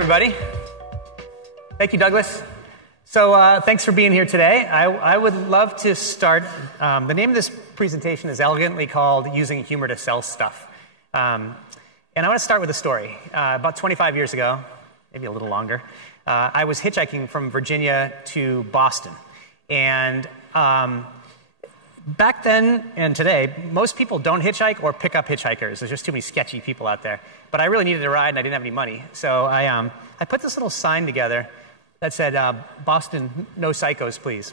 everybody. Thank you, Douglas. So thanks for being here today. I would love to start. The name of this presentation is elegantly called Using Humor to Sell Stuff. And I want to start with a story. About 25 years ago, maybe a little longer, I was hitchhiking from Virginia to Boston. And back then and today, most people don't hitchhike or pick up hitchhikers. There's just too many sketchy people out there. But I really needed a ride, and I didn't have any money. So I put this little sign together that said, Boston, no psychos, please.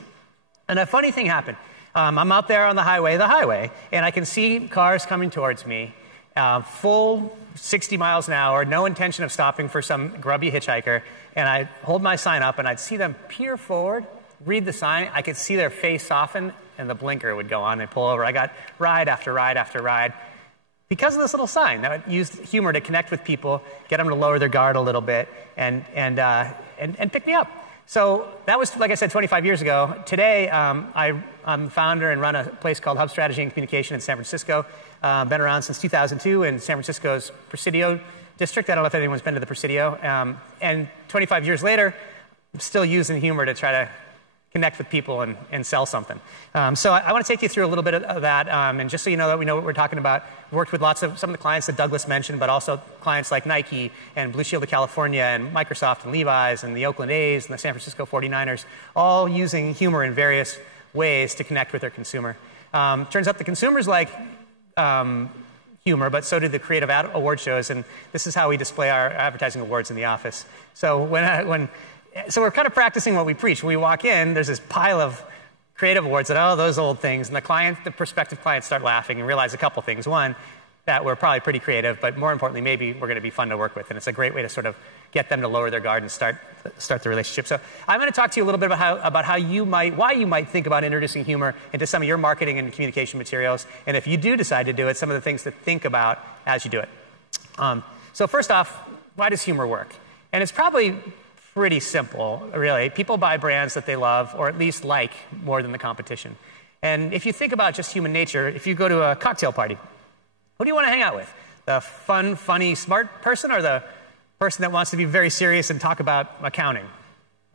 And a funny thing happened. I'm out there on the highway, and I can see cars coming towards me, full 60 miles an hour, no intention of stopping for some grubby hitchhiker. And I hold my sign up, and I'd see them peer forward, read the sign. I could see their face soften, and the blinker would go on and pull over. I got ride after ride after ride because of this little sign that used humor to connect with people, get them to lower their guard a little bit, and pick me up. So that was, like I said, 25 years ago. Today, I'm the founder and run a place called Hub Strategy and Communication in San Francisco. Been around since 2002 in San Francisco's Presidio district. I don't know if anyone's been to the Presidio. And 25 years later, I'm still using humor to try to connect with people and sell something. So I want to take you through a little bit of that, and just so you know that we know what we're talking about. We've worked with some of the clients that Douglas mentioned, but also clients like Nike and Blue Shield of California and Microsoft and Levi's and the Oakland A's and the San Francisco 49ers, all using humor in various ways to connect with their consumer. Turns out the consumers like humor, but so do the creative award shows, and this is how we display our advertising awards in the office. So So we're kind of practicing what we preach. When we walk in, there's this pile of creative awards that, oh, those old things. And the prospective clients start laughing and realize a couple things. One, that we're probably pretty creative, but more importantly, maybe we're going to be fun to work with. And it's a great way to sort of get them to lower their guard and start the relationship. So I'm going to talk to you a little bit about why you might think about introducing humor into some of your marketing and communication materials. And if you do decide to do it, some of the things to think about as you do it. So first off, why does humor work? And it's probably pretty simple, really. People buy brands that they love, or at least like, more than the competition. And if you think about just human nature, if you go to a cocktail party, who do you want to hang out with? The fun, funny, smart person, or the person that wants to be very serious and talk about accounting?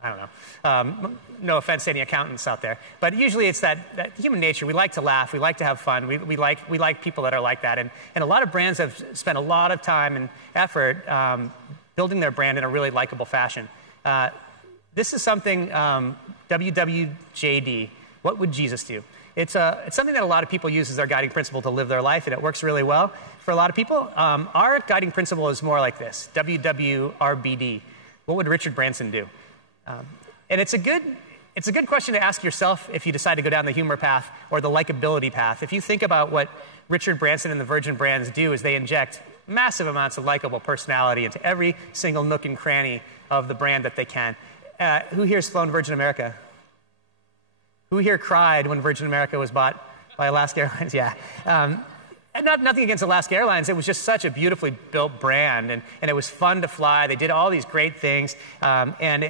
I don't know. No offense to any accountants out there. But usually it's that human nature. We like to laugh. We like to have fun. We like people that are like that. And a lot of brands have spent a lot of time and effort building their brand in a really likable fashion. This is something, WWJD, what would Jesus do? It's something that a lot of people use as their guiding principle to live their life, and it works really well for a lot of people. Our guiding principle is more like this, WWRBD. What would Richard Branson do? And it's a good question to ask yourself if you decide to go down the humor path or the likability path. If you think about what Richard Branson and the Virgin brands do, is they inject massive amounts of likable personality into every single nook and cranny of the brand that they can. Who here's flown Virgin America? Who here cried when Virgin America was bought by Alaska Airlines? Yeah. Nothing against Alaska Airlines. It was just such a beautifully built brand, and it was fun to fly. They did all these great things. And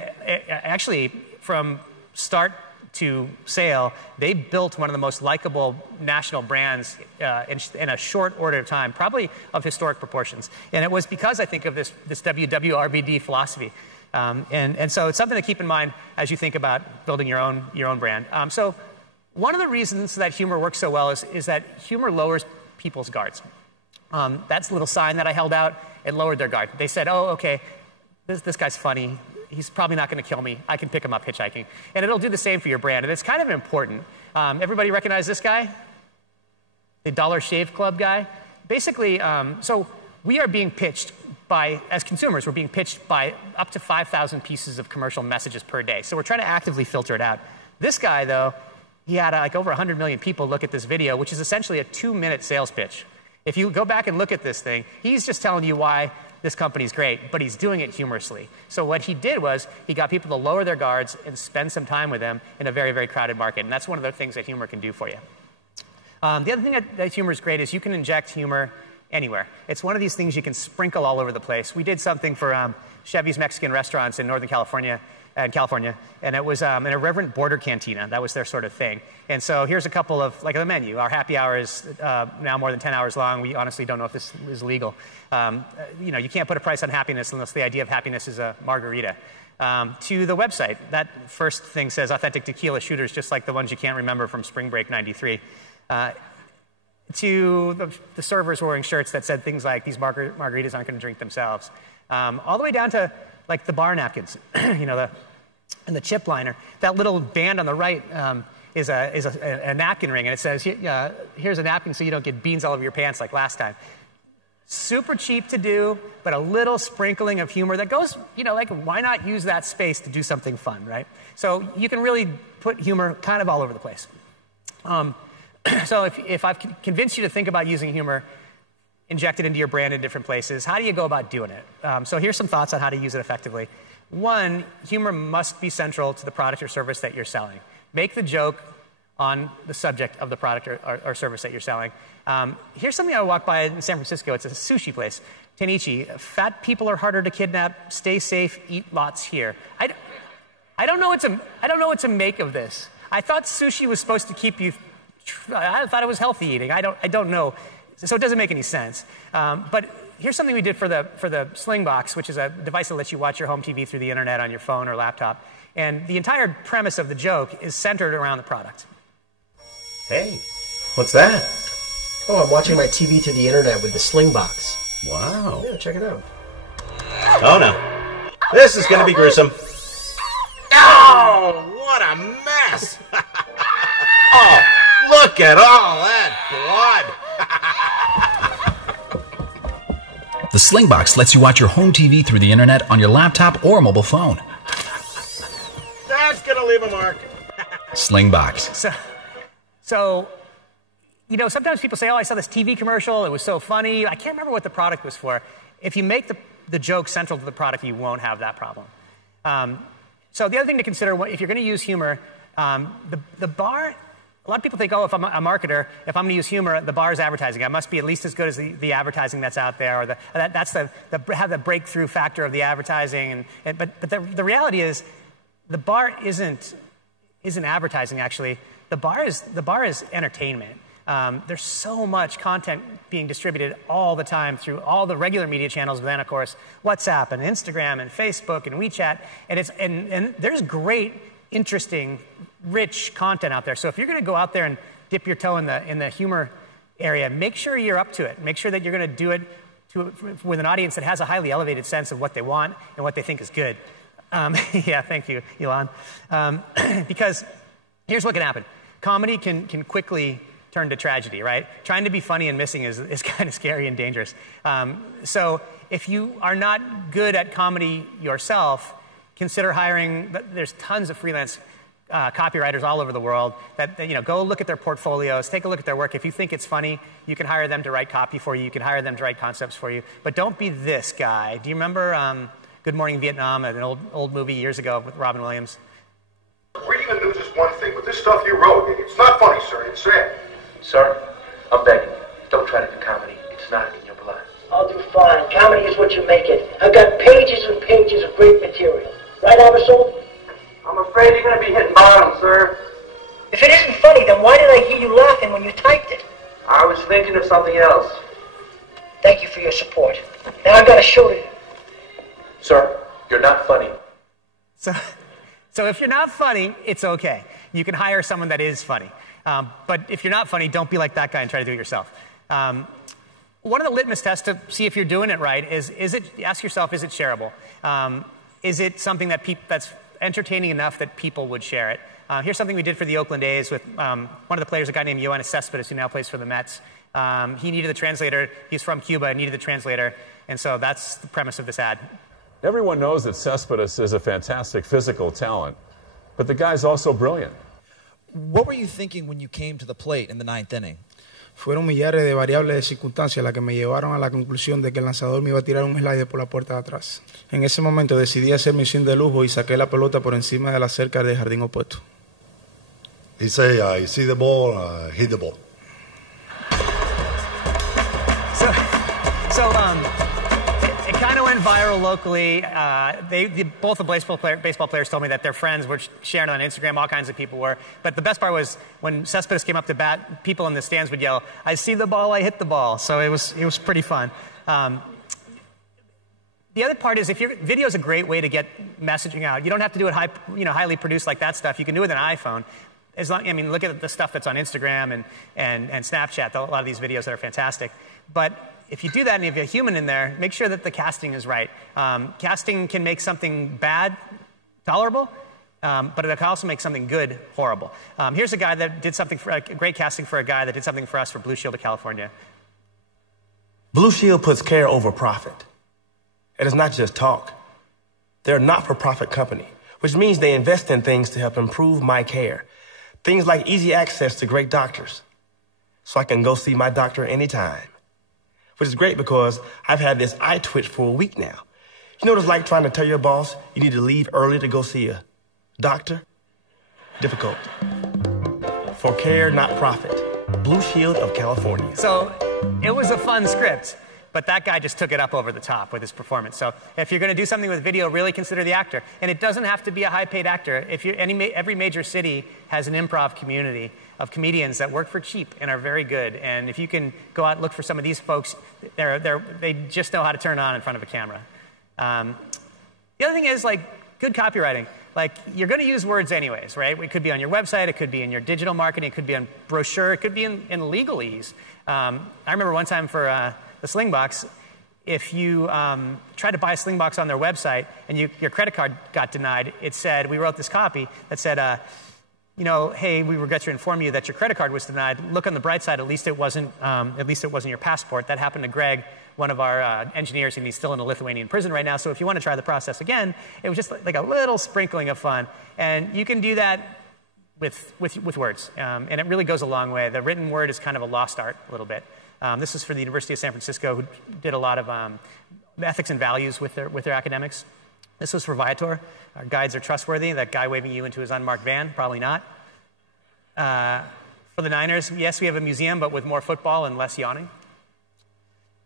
actually, from start to sale, they built one of the most likable national brands in a short order of time, probably of historic proportions. And it was because, I think, of this WWRBD philosophy. And so it's something to keep in mind as you think about building your own brand. So one of the reasons that humor works so well is that humor lowers people's guards. That's the little sign that I held out. It lowered their guard. They said, oh, okay, this guy's funny. He's probably not going to kill me. I can pick him up hitchhiking. And it'll do the same for your brand. And it's kind of important. Everybody recognize this guy? The Dollar Shave Club guy? Basically, so we are being pitched as consumers, we're being pitched by up to 5,000 pieces of commercial messages per day. So we're trying to actively filter it out. This guy, though, he had like over 100 million people look at this video, which is essentially a 2-minute sales pitch. If you go back and look at this thing, he's just telling you why this company's great, but he's doing it humorously. So what he did was he got people to lower their guards and spend some time with them in a very, very crowded market. And that's one of the things that humor can do for you. The other thing that humor is great is you can inject humor anywhere. It's one of these things you can sprinkle all over the place. We did something for Chevy's Mexican restaurants in Northern California in California, and it was an irreverent border cantina. That was their sort of thing. And so here's a couple of, like the menu. Our happy hour is now more than 10 hours long. We honestly don't know if this is legal. You can't put a price on happiness unless the idea of happiness is a margarita. To the website, that first thing says authentic tequila shooters, just like the ones you can't remember from Spring Break '93. To the servers wearing shirts that said things like, these margaritas aren't going to drink themselves. All the way down to like the bar napkins, and the chip liner. That little band on the right is a napkin ring, and it says, here's a napkin so you don't get beans all over your pants like last time. Super cheap to do, but a little sprinkling of humor that goes, like, why not use that space to do something fun, right? So you can really put humor kind of all over the place. So if I've convinced you to think about using humor, inject it into your brand in different places, how do you go about doing it? So here's some thoughts on how to use it effectively. One, humor must be central to the product or service that you're selling. Make the joke on the subject of the product or service that you're selling. Here's something I walked by in San Francisco. It's a sushi place, Tenichi. Fat people are harder to kidnap. Stay safe. Eat lots here. I don't know what to make of this. I thought sushi was supposed to keep you. I thought it was healthy eating. I don't know. So it doesn't make any sense. But here's something we did for the Slingbox, which is a device that lets you watch your home TV through the internet on your phone or laptop. And the entire premise of the joke is centered around the product. Hey, what's that? Oh, I'm watching my TV through the internet with the Slingbox. Wow. Yeah, check it out. Oh, no. This is going to be gruesome. Oh, what a mess. Oh, look at all that blood. The Slingbox lets you watch your home TV through the internet on your laptop or mobile phone. That's going to leave a mark. Slingbox. So, sometimes people say, oh, I saw this TV commercial. It was so funny. I can't remember what the product was for. If you make the joke central to the product, you won't have that problem. So the other thing to consider, if you're going to use humor, the bar, a lot of people think, oh, if I'm a marketer, if I'm going to use humor, the bar is advertising. I must be at least as good as the advertising that's out there, or that's have the breakthrough factor of the advertising. But the reality is, the bar isn't advertising, actually. The bar is entertainment. There's so much content being distributed all the time through all the regular media channels, but then, of course, WhatsApp and Instagram and Facebook and WeChat. And there's great, interesting, rich content out there. So if you're going to go out there and dip your toe in the humor area, make sure you're up to it. Make sure that you're going to do it with an audience that has a highly elevated sense of what they want and what they think is good. Yeah, thank you, Elon. Because here's what can happen. Comedy can quickly turn to tragedy, right? Trying to be funny and missing is kind of scary and dangerous. So if you are not good at comedy yourself, consider hiring. There's tons of freelance copywriters all over the world that go look at their portfolios, take a look at their work. If you think it's funny, you can hire them to write copy for you. You can hire them to write concepts for you. But don't be this guy. Do you remember Good Morning Vietnam, an old movie years ago with Robin Williams? Reading the news is one thing, but this stuff you wrote, it's not funny, sir. It's sad. Sir, I'm begging you. Don't try to do comedy. It's not in your blood. I'll do fine. Comedy is what you make it. I've got pages and pages of great material. Right, Arival? I'm afraid you're going to be hitting bottom, sir. If it isn't funny, then why did I hear you laughing when you typed it? I was thinking of something else. Thank you for your support. Now I've got to shoot it. Sir, you're not funny. So if you're not funny, it's okay. You can hire someone that is funny. But if you're not funny, don't be like that guy and try to do it yourself. One of the litmus tests to see if you're doing it right is ask yourself, is it shareable? Is it something that's entertaining enough that people would share it? Here's something we did for the Oakland A's with one of the players, a guy named Yoenis Cespedes, who now plays for the Mets. He needed a translator. He's from Cuba and needed a translator. And so that's the premise of this ad. Everyone knows that Cespedes is a fantastic physical talent, but the guy's also brilliant. What were you thinking when you came to the plate in the ninth inning? Fueron millares de variables de circunstancias las que me llevaron a la conclusión de que el lanzador me iba a tirar un slider por la puerta de atrás. En ese momento decidí hacer mi swing de lujo y saqué la pelota por encima de la cerca del jardín opuesto. He say, you see the ball, hit the ball. So it kind of went went viral locally. Both the baseball players told me that their friends were sharing it on Instagram. All kinds of people were. But the best part was when Cespedes came up to bat, people in the stands would yell, "I see the ball, I hit the ball." So it was pretty fun. The other part is video is a great way to get messaging out. You don't have to do it highly produced like that stuff. You can do it with an iPhone. Look at the stuff that's on Instagram and Snapchat. A lot of these videos that are fantastic. But if you do that and if you have a human in there, make sure that the casting is right. Casting can make something bad tolerable, but it can also make something good horrible. Here's a guy that did something great casting for a guy that did something for us for Blue Shield of California. Blue Shield puts care over profit. It is not just talk. They're a not-for-profit company, which means they invest in things to help improve my care. Things like easy access to great doctors, so I can go see my doctor anytime. Which is great because I've had this eye twitch for a week now. You know what it's like trying to tell your boss you need to leave early to go see a doctor? Difficult. For care, not profit. Blue Shield of California. So it was a fun script, but that guy just took it up over the top with his performance. So if you're going to do something with video, really consider the actor. And it doesn't have to be a high-paid actor. Every major city has an improv community of comedians that work for cheap and are very good. And if you can go out and look for some of these folks, they just know how to turn on in front of a camera. The other thing is good copywriting. You're going to use words anyways, right? It could be on your website, it could be in your digital marketing, it could be on brochure, it could be in legalese. I remember one time for the Slingbox, if you tried to buy a Slingbox on their website and your credit card got denied, we wrote this copy that said, hey, we regret to inform you that your credit card was denied. Look on the bright side, at least it wasn't your passport. That happened to Greg, one of our engineers, and he's still in a Lithuanian prison right now. So if you want to try the process again, it was just like a little sprinkling of fun. And you can do that with words. And it really goes a long way. The written word is kind of a lost art a little bit. This is for the University of San Francisco, who did a lot of ethics and values with their academics. This was for Viator. Our guides are trustworthy. That guy waving you into his unmarked van, probably not. For the Niners, yes, we have a museum, but with more football and less yawning.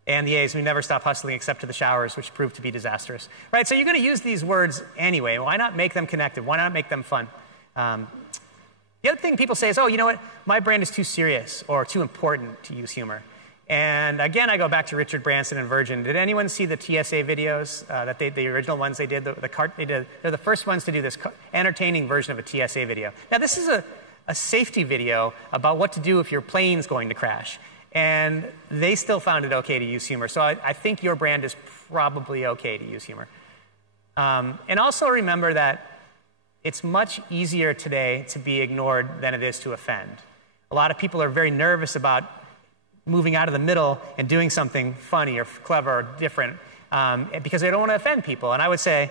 And the A's, we never stop hustling except to the showers, which proved to be disastrous. Right, so you're going to use these words anyway. Why not make them connective? Why not make them fun? The other thing people say is, oh, you know what? My brand is too serious or too important to use humor. And again, I go back to Richard Branson and Virgin. Did anyone see the TSA videos, the original ones they did? They're the first ones to do this entertaining version of a TSA video. Now, this is a safety video about what to do if your plane's going to crash. And they still found it okay to use humor. So I think your brand is probably okay to use humor. And also remember that it's much easier today to be ignored than it is to offend. A lot of people are very nervous about moving out of the middle and doing something funny or clever or different because they don't want to offend people. And I would say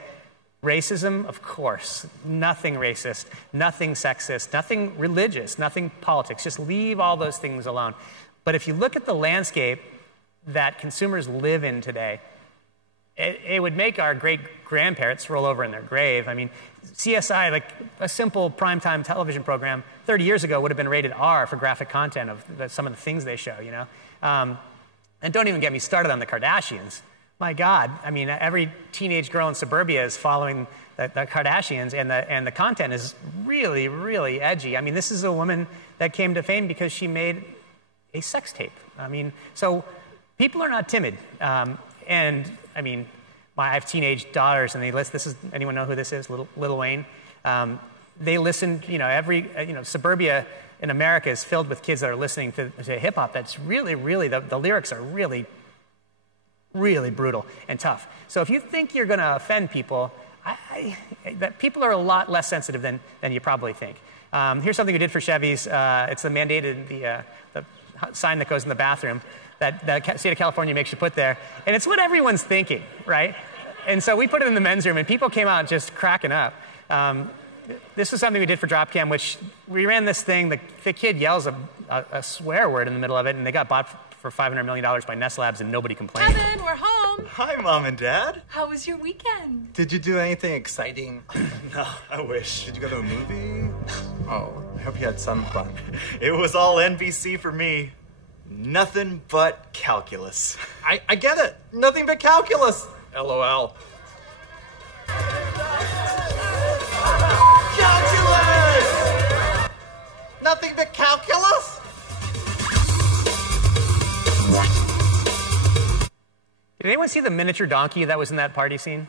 racism, of course, nothing racist, nothing sexist, nothing religious, nothing politics. Just leave all those things alone. But if you look at the landscape that consumers live in today, it would make our great-grandparents roll over in their grave. I mean, CSI, like a simple primetime television program, 30 years ago would have been rated R for graphic content of some of the things they show, you know? And don't even get me started on the Kardashians. My God, I mean, every teenage girl in suburbia is following the Kardashians, and the content is really, really edgy. I mean, this is a woman that came to fame because she made a sex tape. I mean, so people are not timid. And I mean, I have teenage daughters, and they listen. Anyone know who this is? Lil Wayne. They listen. You know, suburbia in America is filled with kids that are listening to hip hop. That's really, really the lyrics are really, really brutal and tough. So if you think you're going to offend people, that people are a lot less sensitive than you probably think. Here's something we did for Chevys. It's the mandated the sign that goes in the bathroom that the state of California makes you put there. And it's what everyone's thinking, right? And so we put it in the men's room, and people came out just cracking up. This was something we did for Dropcam, which we ran this thing. The kid yells a swear word in the middle of it, and they got bought for $500 million by Nest Labs, and nobody complained. Evan, we're home. Hi, Mom and Dad. How was your weekend? Did you do anything exciting? No, I wish. Did you go to a movie? Oh, I hope you had some fun. It was all NBC for me. Nothing but calculus. I get it. Nothing but calculus. LOL. Calculus! Nothing but calculus? Did anyone see the miniature donkey that was in that party scene?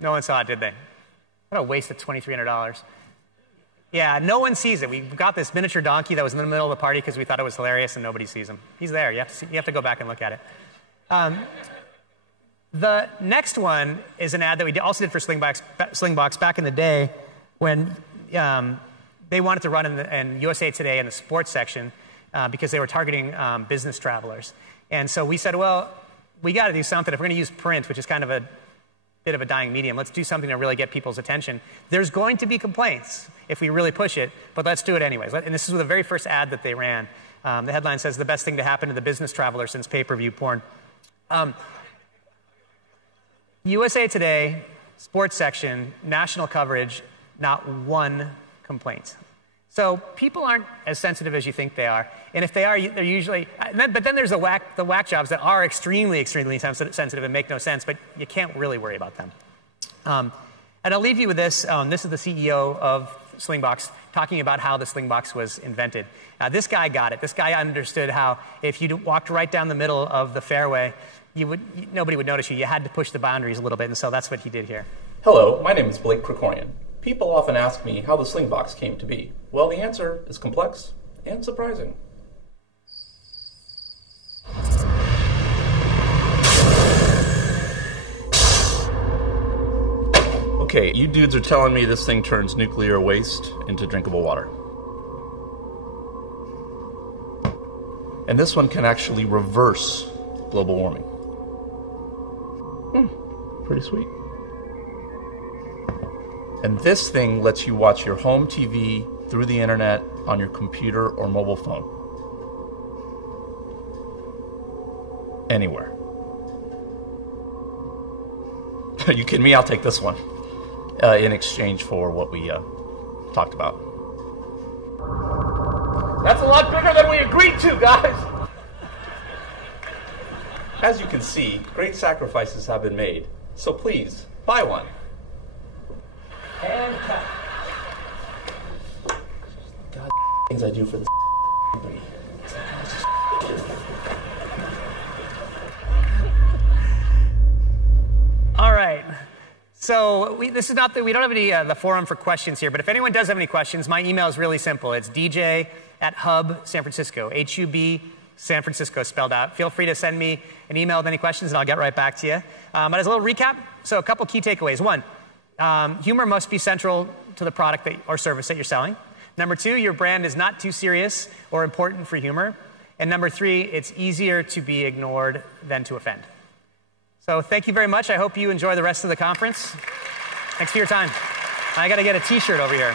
No one saw it, did they? What a waste of $2,300. Yeah, no one sees it. We got this miniature donkey that was in the middle of the party because we thought it was hilarious, and nobody sees him. He's there. You have to go back and look at it. The next one is an ad that we also did for Slingbox back in the day when they wanted to run in USA Today in the sports section because they were targeting business travelers. And so we said, well, we got to do something. If we're going to use print, which is kind of a bit of a dying medium, let's do something to really get people's attention. There's going to be complaints if we really push it, but let's do it anyways. And this is the very first ad that they ran. The headline says, the best thing to happen to the business traveler since pay-per-view porn. USA Today, sports section, national coverage, not one complaint. So people aren't as sensitive as you think they are. And if they are, they're usually... But then there's the whack jobs that are extremely, extremely sensitive and make no sense, but you can't really worry about them. And I'll leave you with this. This is the CEO of Slingbox talking about how the Slingbox was invented. This guy got it. This guy understood how if you walked right down the middle of the fairway, nobody would notice you. You had to push the boundaries a little bit, and so that's what he did here. Hello, my name is Blake Krikorian. People often ask me how the Slingbox came to be. Well, the answer is complex and surprising. Okay, you dudes are telling me this thing turns nuclear waste into drinkable water. And this one can actually reverse global warming. Pretty sweet. And this thing lets you watch your home TV through the internet on your computer or mobile phone. Anywhere. You kidding me? I'll take this one in exchange for what we talked about. That's a lot bigger than we agreed to, guys! As you can see, great sacrifices have been made. So please, buy one. And cut. God, things I do for this company. All right. So this is not we don't have any the forum for questions here, but if anyone does have any questions, my email is really simple. It's DJ@Hub San Francisco, HUB San Francisco spelled out. Feel free to send me an email with any questions, and I'll get right back to you. But as a little recap, so a couple key takeaways. One, humor must be central to the product or service that you're selling. Number two, your brand is not too serious or important for humor. And number three, it's easier to be ignored than to offend. So thank you very much. I hope you enjoy the rest of the conference. Thanks for your time. I got to get a t-shirt over here.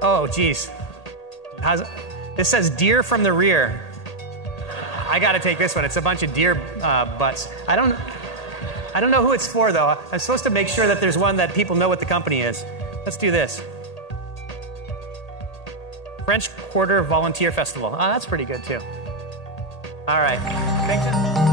Oh, geez. This says deer from the rear. I got to take this one. It's a bunch of deer butts. I don't know who it's for, though. I'm supposed to make sure that there's one that people know what the company is. Let's do this. French Quarter Volunteer Festival. Oh, that's pretty good, too. All right. Thanks.